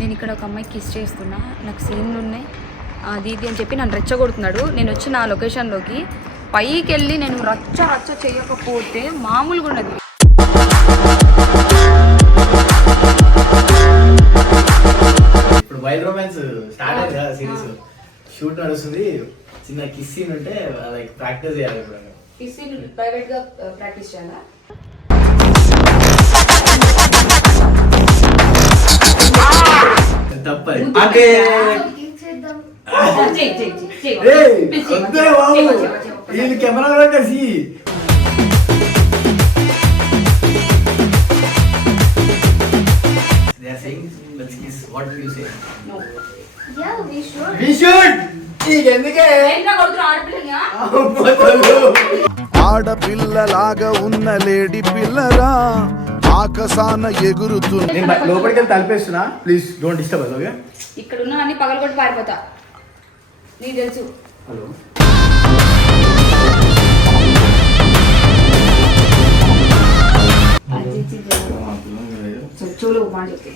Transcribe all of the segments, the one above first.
నేను ఇక్కడ ఒక అమ్మాయికి కిస్ చేస్తున్నా, నాకు సీన్లు ఉన్నాయి అది ఇది అని చెప్పి నన్ను రెచ్చగొడుతున్నాడు. నేను వచ్చి నా లొకేషన్లోకి పైకి వెళ్ళి నేను రచ్చ రచ్చ చేయకపోతే మామూలుగా ఉన్నది. ఇప్పుడు వైల్డ్ రొమాన్స్ స్టార్ట్ అయింది కదా సిరీస్, షూట్ నడుస్తుంది. చిన్న కిస్ సీన్ ఉంటే లైక్ ప్రాక్టీస్ చేయాలి. ఇప్పుడు కిస్ సీన్ ప్రైవేట్ గా ప్రాక్టీస్ చేయాలా? తప్పది అంటే కెమెరా కలిసి ఆడపిల్లలాగా ఉన్న లేడీ పిల్లరా ఆకాశాన ఎగురుతుంది. నేను లోపలికి వెళ్ళి తలిపేస్తున్నా, ప్లీజ్ డోంట్ డిస్టర్బ్. ఓకే, ఇక్కడ ఉన్న అన్ని పగలగొట్టి పారిపోతా, నీకు తెలుసు. హలో చూడు మాట చెప్పి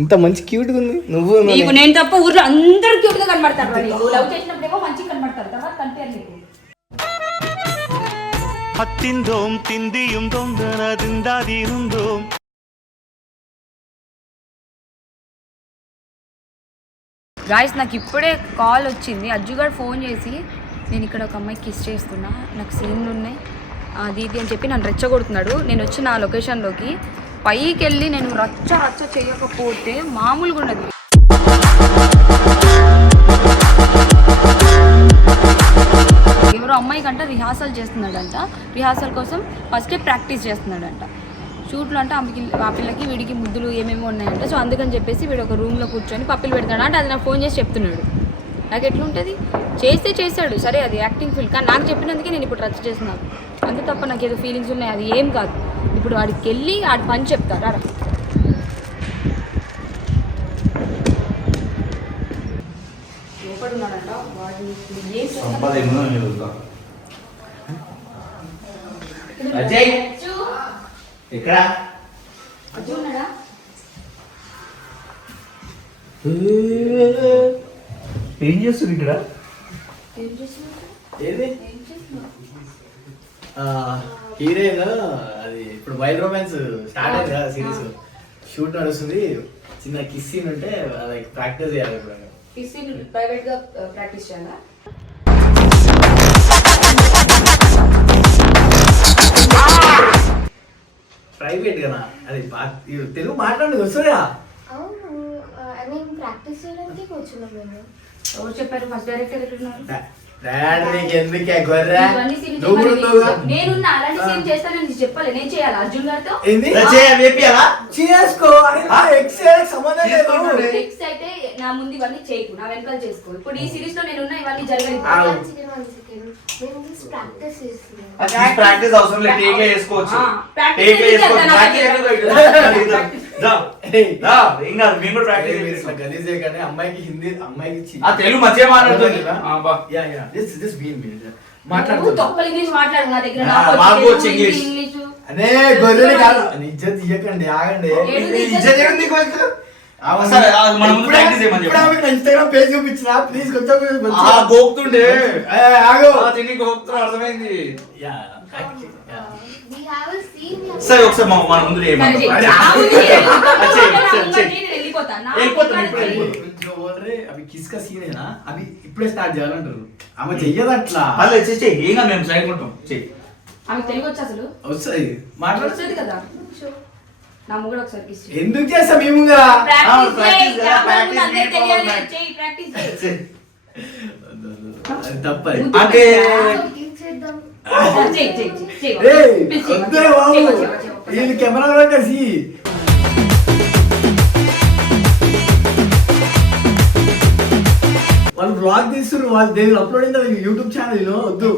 ఇంత మంచి క్యూట్ ఉంది. నువ్వు నీకు నేను తప్ప ఊర్లో అందరు క్యూట్ గా కనబడతారు. నీకు లవ్ చేసినప్పుడేమో మంచిగా కనబడతారు, తర్వాత కనిపించారు నీకు. ഹത്തിന്തോം തിന്തിയും തൊന്തനതിന്താതിരുന്തോം. గాయస్ నాకు ఇప్పుడే కాల్ వచ్చింది, అజ్జు గారు ఫోన్ చేసి నేను ఇక్కడ ఒక అమ్మాయికి కిస్ చేస్తున్నా, నాకు సీన్లు ఉన్నాయి అది ఇది అని చెప్పి నన్ను రెచ్చగొడుతున్నాడు. నేను వచ్చి నా లొకేషన్లోకి పైకి వెళ్ళి నేను రచ్చ రచ్చ చేయకపోతే మామూలుగా ఉన్నది. ఎవరో అమ్మాయి కంట రిహార్సల్ చేస్తున్నాడంట, రిహార్సల్ కోసం ఫస్టే ప్రాక్టీస్ చేస్తున్నాడంట. షూట్లో అంటే ఆ పిల్లకి వీడికి ముద్దులు ఏమేమో ఉన్నాయంట. సో అందుకని చెప్పేసి వీడు ఒక రూమ్లో కూర్చొని పప్పులు పెడతాడు అంటే అది నాకు ఫోన్ చేసి చెప్తున్నాడు. నాకు ఎట్లుంటుంది, చేస్తే చేశాడు సరే, అది యాక్టింగ్ ఫీల్. కానీ నాకు చెప్పినందుకే నేను ఇప్పుడు రచ్చ చేస్తున్నాను, అంతే తప్ప నాకు ఏదో ఫీలింగ్స్ ఉన్నాయి, అది ఏం కాదు. ఇప్పుడు వాడికి వెళ్ళి ఆడి పని చెప్తారా లోపడున్నాడంట వాడిని ఎక్కడ ఏం చేస్తుంది ఇక్కడ? ఏది హీరోయిన్ అది ఇప్పుడు వైల్డ్ రొమాన్స్ స్టార్ట్ అయింది కదా సిరీస్, షూట్ నడుస్తుంది. చిన్న కిస్ సీన్ ఉంటే లైక్ ప్రాక్టీస్ చేయాలి. ఇప్పుడు కిస్ సీన్ ప్రైవేట్ గా ప్రాక్టీస్ చేయాలా? ప్రైవేట్ కదా, అది తెలుగు మాట్లాడేది వస్తుందా? అవును, ప్రాక్టీస్ చేయడానికి కూర్చున్నాం మేము. ఎవరు చెప్పారు? ఫస్ట్ డైరెక్టర్ ఎక్కడ ఉన్నారు? ఎందుకే గొర్రె నేనున్నా అలాంటి సీన్ చేస్తానని చెప్పాలి. నేను చేయాలి అర్జున్ గారితో చేసుకో. ఫిక్స్ అయితే నా ముందు ఇవన్నీ చేయకు, నా వెనకాల చేసుకో. ఇప్పుడు ఈ సిరీస్ లో నేనున్నా ఇవన్నీ జరగలేదు. మేము ప్రాక్టీస్ చేస్తున్నాం. ప్రాక్టీస్ అవసరం లేదు, టేక్ చేసుకోవచ్చు. అమ్మాయికి హిందీ, అమ్మాయికి తెలుగు మంచిగా మాట్లాడుతుంది. అదే గొర్రె కాదు, ఇజ్జత్ ఇయ్యకండి, ఆగండి. ఇన్స్టాగ్రామ్ పేజ్ చూపించిన ప్లీజ్ కొంచెం గోపుతుండే అర్థమైంది. సరే ఒకసారి మన ముందు అవి కిస్కా సీన్ అయినా అవి ఇప్పుడే స్టార్ట్ చేయాలంటారు. ఆమె చెయ్యదు అట్లా. ఏం మేము సైడ్ కొంటాం. ఆమె తెలుగు వచ్చి అసలు వస్తుంది మాట్లాడుతుంది కదా. నా ముగ్గురు ఒకసారి కిస్ ఎందుకు చేస్తా మేము తప్పది. అంటే కెమెరా కలిసి వాళ్ళు బ్లాగ్ తీస్తున్నారు, వాళ్ళు దేవుడు అప్లోడ్ అయింది యూట్యూబ్ ఛానల్. వద్దు,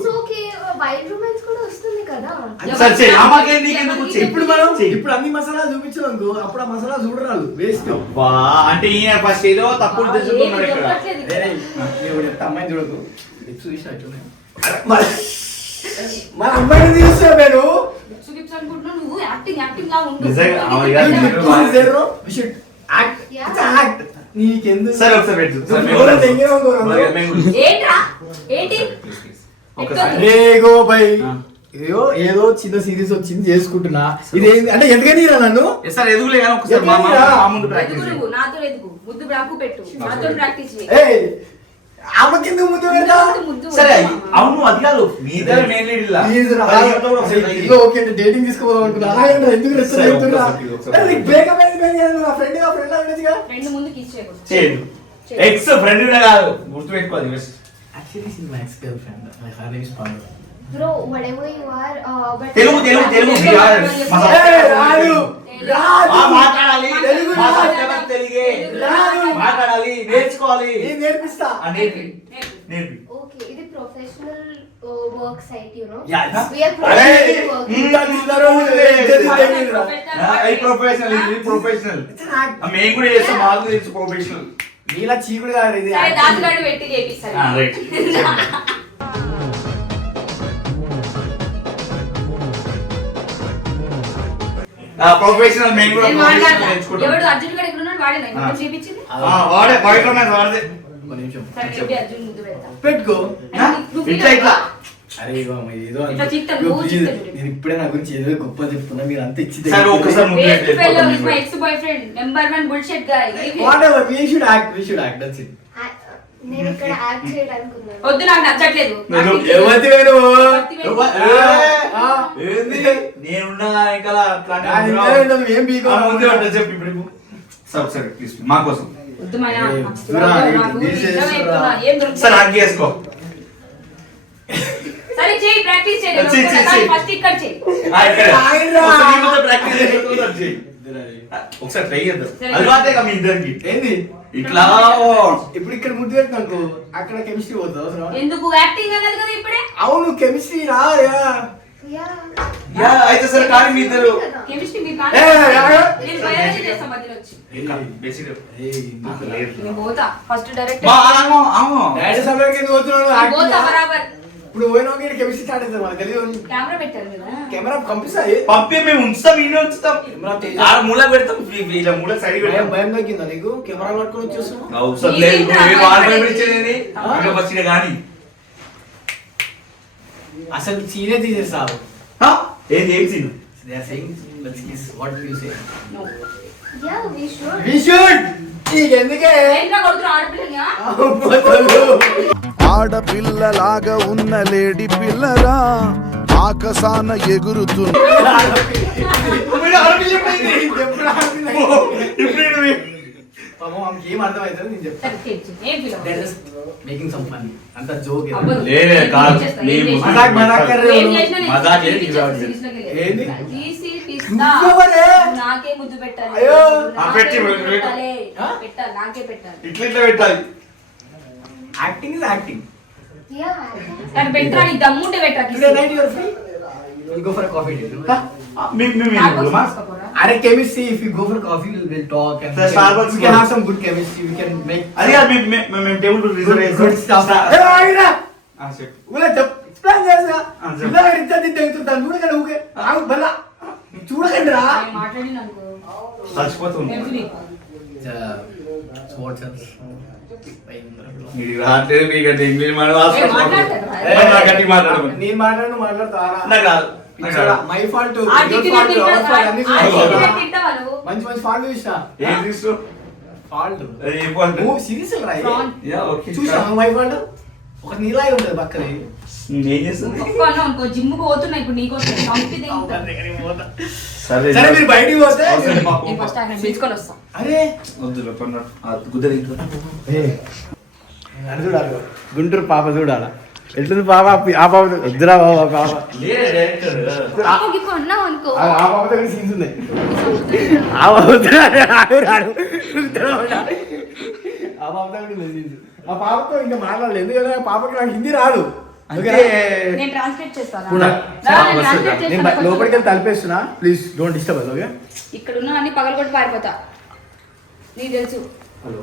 వైల్డ్ రొమాన్స్ కూడా వస్తుంది కదా. ఇప్పుడు మనం ఇప్పుడు అన్ని మసాలా చూపించడం, అప్పుడు ఆ మసాలా చూడరాలు వేస్ట్. అంటే ఈయన ఫస్ట్ ఏదో తప్పుడు తెలుసుకున్నాడు ఇక్కడ. అమ్మాయిని చూడకు, చూసిన మన అమ్మాయిని తీసుకున్నా నేను చూపిచ్చు అనుకుంటున్నావు నువ్వు యాక్టింగ్ లా ఉండు. నిజంగా ఆమె కాదు, యాక్ట్ నీకెందుకు సరే ఒకసారి పెట్టు. సరే, మేము ఎవరో తెంగినా అనుకోరా? మేము ఏంట్రా ఏంటి అరే గో బై ఏదో చిన్న సిరీస్ వచ్చింది చేసుకుంటున్నా ఇదేంటి అంటే ఎందుకని నన్ను సార్ ఎదుగులే కానీ ఒకసారి మా ముందు ప్రాక్టీస్ ఎదుగు నువ్వు నాతో ఎదుగు ముద్దు బ్రాకు పెట్టు నాతో ప్రాక్టీస్ చేయి. ఆమెకిందుకు ముద్దు పెడతా ముద్దు సరే అవును అది కాదు మీ ఇద్దరు మెయిన్ లీడ్ ఇలా ఓకే డేటింగ్ తీసుకోవడం అనుకున్నా ఎందుకు బ్రేకప్ అయింది నా ఫ్రెండ్ ఉండొచ్చుగా రెండు ముందు కిస్ చేయకూడదు. చేయదు ఎక్స్ ఫ్రెండ్ కాదు గుర్తు పెట్టుకోవాలి actually she my ex girl friend my her name is Pandu Bro, whatever you are, but Telugu we are మాట్లాడాలి తెలుగు తెలుగే రాదు. మాట్లాడాలి నేర్చుకోవాలి నేను నేర్పిస్తా నేర్పి okay, ఇది professional work site, you know. Yeah. We are అరే, professional work. ఇంకా చూస్తారో ప్రొఫెషనల్ మేము కూడా చేస్తాం మాకు తెలుసు ప్రొఫెషనల్ నీలా చీకుడు కాదు ఇది సరే దాచుగాడు పెట్టి చేపిస్తాను. రైట్ ప్రొఫెషనల్ మేము కూడా నేను మాట్లాడతా. నేర్చుకుంటాం ఎవడు అర్జున్ గడు ఎక్కడ ఉన్నాడు వాడే నాకు చేపించింది. వాడే బయట ఉన్నది వాడితే ఒక నిమిషం సరే చెప్పి అర్జున్ ముద్దు పెడతా. పెట్టుకో నువ్వు ఇట్లా ఇట్లా అరే ఇగో అమ్మ, ఏదో ఇట్లా చిక్తాడు, ఇగో నువ్వు please, చిక్తాడు. నేను ఇప్పుడే నా గురించి ఏదో గొప్ప చెప్తున్నా మీరు అంతా ఇచ్చి సరే ఒక్కసారి ముద్దు Best పెట్టి fellow is వెళ్ళిపోతాం my మేము. ex-boyfriend. Number one bullshit guy. Leave him. whatever we should act that's it నేను ఇక్కడ యాక్ట్ చేయడానికి ఉన్నాను. వద్దు నాకు నచ్చట్లేదు. నాకు ఇది- ఎవరిది వేరు ఏంది నేనున్నా ఇంకా ఏం బీకో ముందే ఉంటుంది చెప్పి ఇప్పుడు సరే సరే ప్లీజ్ మా కోసం వద్దు మాయా. ఏ, నాకు చూరా, నాకు ఇది నిజం చేస్తురా. చెప్తున్నా. ఏం దొరుకుతుంది? సరే హగ్ చేసుకో సరే చెయ్యి ప్రాక్టీస్ చేయి. చెయ్యి, చెయ్యి, చెయ్యి. ఫస్ట్ ఇక్కడ చెయ్యి. ఇక్కడ ఆగిరా. ఒకసారి ఈ మొత్తం ప్రాక్టీస్ చేయి ఒకసారి ట్రై చేద్దాం సరే. అలవాటే కదా మీ ఇద్దరికి ఏంది ఇట్లా ఇప్పుడు ఇక్కడ ముద్దు పెట్టినాకు అక్కడ కెమిస్ట్రీ పోతుంది అవసరం ఎందుకు యాక్టింగ్ అన్నది కదా ఇప్పుడే. అవును కెమిస్ట్రీ రా Yeah. యా అయితే సరే కానీ మీ ఇద్దరు కెమిస్ట్రీ మీ ఏ, ఏ, నేను బయాలజీ చేస్తా మధ్యలో వచ్చి. బేసిక్ డాడీ నేను పోతా ఫస్ట్ డైరెక్ట్ సమయానికి ఎందుకు పోతున్నాడు పోతా బరాబర్. ఇప్పుడు పోయినా కెమిస్ట్రీ స్టార్ట్ అవుతుంది మనకు తెలియదు కెమెరా పెట్టారు కదా. కెమెరా పంపిస్తాయి పంపి మేము ఉంచుతాం ఇన్ని ఉంచుతాం కెమెరా తేజ. ఆ మూల పెడతాం ఇలా మూల సైడ్ భయం పెడతాం భయం తగ్గిందా నీకు కెమెరా పట్టుకొని వచ్చేస్తున్నావు అవసరం లేదు నువ్వు వాళ్ళు పంపించేది ఇంకా ఫస్ట్ కానీ అసలు సీనే తీసేస్తావు ఏంది ఏం scene They are saying, let's kiss. What do you say? No. Yeah, we should. We should. నీకెందుకే ఏంట్రా కొడుతున్నా ఆడపిల్లగా? ఆడపిల్లలాగా ఉన్న లేడి పిల్లరా ఆకాశాన ఎగురుతున్న పాపం ఆమెకి ఏం అర్థమవుతుంది నేను చెప్తాను సరే చేయి, చేయి. ఏం feel అవ్వదు. మేకింగ్ సమ్ ఫన్ అంత జోక్ అవ్వదు. లేదే, కాదు. చేస్తా, నీ ఏం చేసినా. మజాక్ మజాక్ కర్రే. ఏం చేసినా నేను మజాక్ ఏం తీపిచ్చేస్తా, తీరాదు. series లోకి వెళ్ళి. ఏంది? తీసి తీస్తా. నువ్వెవరే? నాకే ముద్దు పెట్టాలి. అయ్యో. నాకే పెట్టి, ముద్దు పెట్టి. పెట్టాలి. ఆ? పెట్టాలి, నాకే పెట్టాలి. ఇట్లా ఇట్లా పెట్టాలి యాక్టింగ్ ఇస్ యాక్టింగ్ Yeah. కానీ పెట్టరా నీకు దమ్ముంటే పెట్టరా today night you are free will go for a coffee date అరే chemistry if you go for coffee will talk and Sir, Starbucks we can have some good chemistry we can make అది కాదు, మేము table reserve good stuff ఏ ఆగిరా ఉలే చెప్ explain చేసా చెప్పు. ఇలా ఇద్దది తెంచుతాను చూడగల ఊకే ఆగు బల్ల చూడకండి రా మాట్లాడి అనుకో చచ్చిపోతుంది తెలుసు నీకు. స్పోర్ట్స్ ఇది రాత్రి మీకంటే ఇంగ్లీష్ ఏ, మాట్లాడతాడు రా. నేను మాట్లాడతారా నాకు రాదు. మై ఫాల్ట్ ఆ తిట్టిన తిట్టిన అన్ని ఆ తిట్టిన ఫాల్ట్ తిట్టిన వాళ్ళు. మంచి మంచి ఫాల్ట్ చూసిన ఏం తీసు ఫాల్ట్ ఏ పాయింట్ ఓ సీరియస్ రా Prawn. యా ఓకే చూసా మై ఫాల్ట్ ఒక నీలాయి ఉంటుంది పక్కనే ఏం చేస్తుంది ఒక్క అన్నం అనుకో జిమ్ కు పోతున్నా ఇప్పుడు నీకోసం చంపితే సరే సరే మీరు బయటికి పోతే అవసరం మాకు. నేను ఫస్ట్ ఆయన పిలుచుకొని వస్తా. అరే వద్దులే, పన్ను. ఆ గుద్ద తింటూ. అది చూడాలి గుంటూరు పాప చూడాల ఎట్లుంది పాప ఆ పాప వద్దురా బాబా పాప లేదే డైరెక్టర్. పాపకి ఇప్పుడు అన్నావు అనుకో ఆ పాప దగ్గర సీన్స్ ఉన్నాయి ఆ పాప వద్దురా, రాడు, రాడు. ఆ పాప దగ్గర ఉన్నాయి scenes. ఆ పాపతో ఇంకా మాట్లాడలేదు ఎందుకంటే ఆ పాపకి నాకు హిందీ రాదు ఓకేనా? నేను ట్రాన్స్లేట్ చేస్తాను కూడా. నేను ట్రాన్స్లేట్ నేను చేస్తాను లోపలికి వెళ్ళి తలిపేస్తున్నా please don't disturb us okay ఇక్కడ ఉన్న అన్ని పగలగొట్టి పారిపోతా నీకు తెలుసు హలో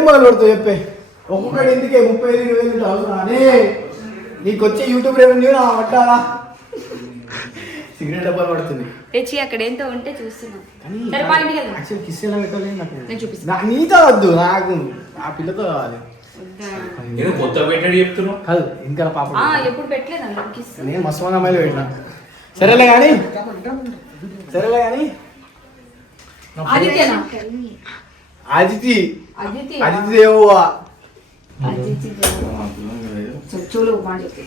నువ్వేం మొదలు పెడతావు చెప్పే ఒక్కొక్కటి ఎందుకే 30,000-20,000 అవసరం అనే నీకు వచ్చే యూట్యూబ్ రెవెన్యూ నా పట్టాలా సిగరెట్ డబ్బాలు పడుతుంది తెచ్చి అక్కడ ఏంటో ఉంటే చూస్తున్నాం సరే పా ఇంటికి వెళ్దాం. యాక్చువల్ కిస్ ఎలా పెట్టాలి నాకు నేను చూపిస్తాను. నాకు నీతో వద్దు నాకు ఆ పిల్లతో కావాలి నేను కొత్త పెట్టాడు చెప్తున్నావు. కాదు ఇంకా పాప ఎప్పుడు పెట్టలేదండి కిస్. నేను మస్తు మంది అమ్మాయిలు పెట్టినా సరేలే కానీ ఆదిత్యనా ఆదితి ఆదిత్య ఆదితి దేవా ఆదిత్య చూలు మాట చెప్పి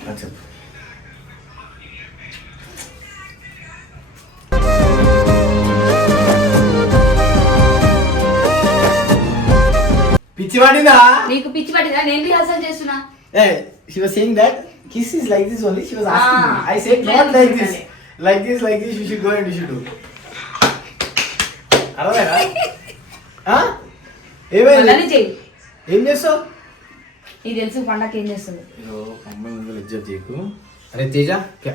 పిచ్చి పడిందా నీకు పిచ్చి పట్టిందా? నేను రిహార్సల్ చేస్తున్నా. she was saying that kiss is like this only. She was asking me. I said not like this. Like this you should go and you should do. అర్థమైనా? ఏమైంది? అలానే చెయ్యి. ఏం చేస్తావు? నీకు తెలుసు పండగ ఏం చేస్తుంది. అమ్మాయి ముందు ఇజ్జత్ చేయకు. అరే తేజ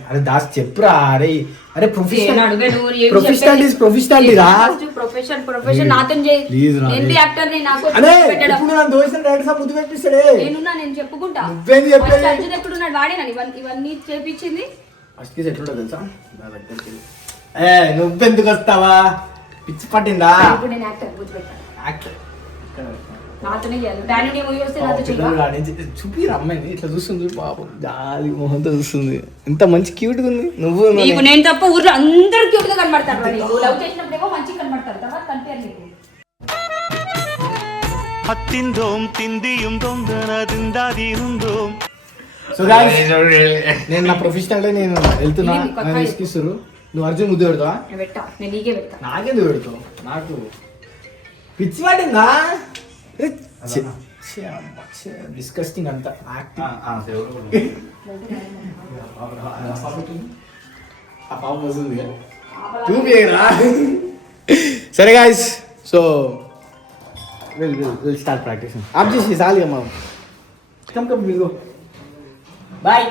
అరే దాస్ చెప్పురా అరే అరే ప్రొఫెషనల్ రా ప్రొఫెషన్ నాతో చేయి. Please రా. నేను యాక్టర్ ని నాకు అరే పెట్టడం. ఇప్పుడు నన్ను దోసిన డైరెక్ట్ సార్ ముద్దు పెట్టిస్తాడే. నేను చెప్పుకుంటా. నువ్వేంది చెప్పేది? ఫస్ట్ అర్జున్ ఎక్కడున్నాడు? వాడేనా ఇవన్నీ చేపించింది? ఫస్ట్ కేసు ఎట్లుంటో తెలుసా? నా దగ్గరికి నువ్వెందుకు వస్తావా? పిచ్చి పట్టిందా? ఇప్పుడు నేను యాక్టర్ గుర్తుపెట్టాను. యాక్టర్ నాతోనే చేయాలి. డాడీ మూవీ వస్తే నాతో చేయాలి. చూపిరా అమ్మాయిని ఇట్లా చూస్తుంది పాపం జాలి మొహంతో చూస్తుంది ఎంత మంచి క్యూట్ ఉంది నువ్వు నీకు నేను తప్ప ఊర్లో అందరూ క్యూట్ గా కనబడతారు. నీకు లవ్ చేసినప్పుడేమో మంచిగా కనబడతారు, తర్వాత కనిపించారు నీకు. അത്തിന്തോം തിന്തിയും തൊന്തനതിന്താതിരുന്തോം. సో నేను నా ప్రొఫెషనల్ నేను వెళ్తున్నా నన్ను తీసుకిస్తారు. నువ్వు అర్జున్ ముద్దు పెడతావా? నేను పెట్టా, నేను నీకే పెడతా. నాకెందుకు పెడతావు? నాకు పిచ్చి పట్టిందా? డిస్కస్టింగ్ అంతా సరే guys so will start practising आप जिस साल हम कम विल गो बाय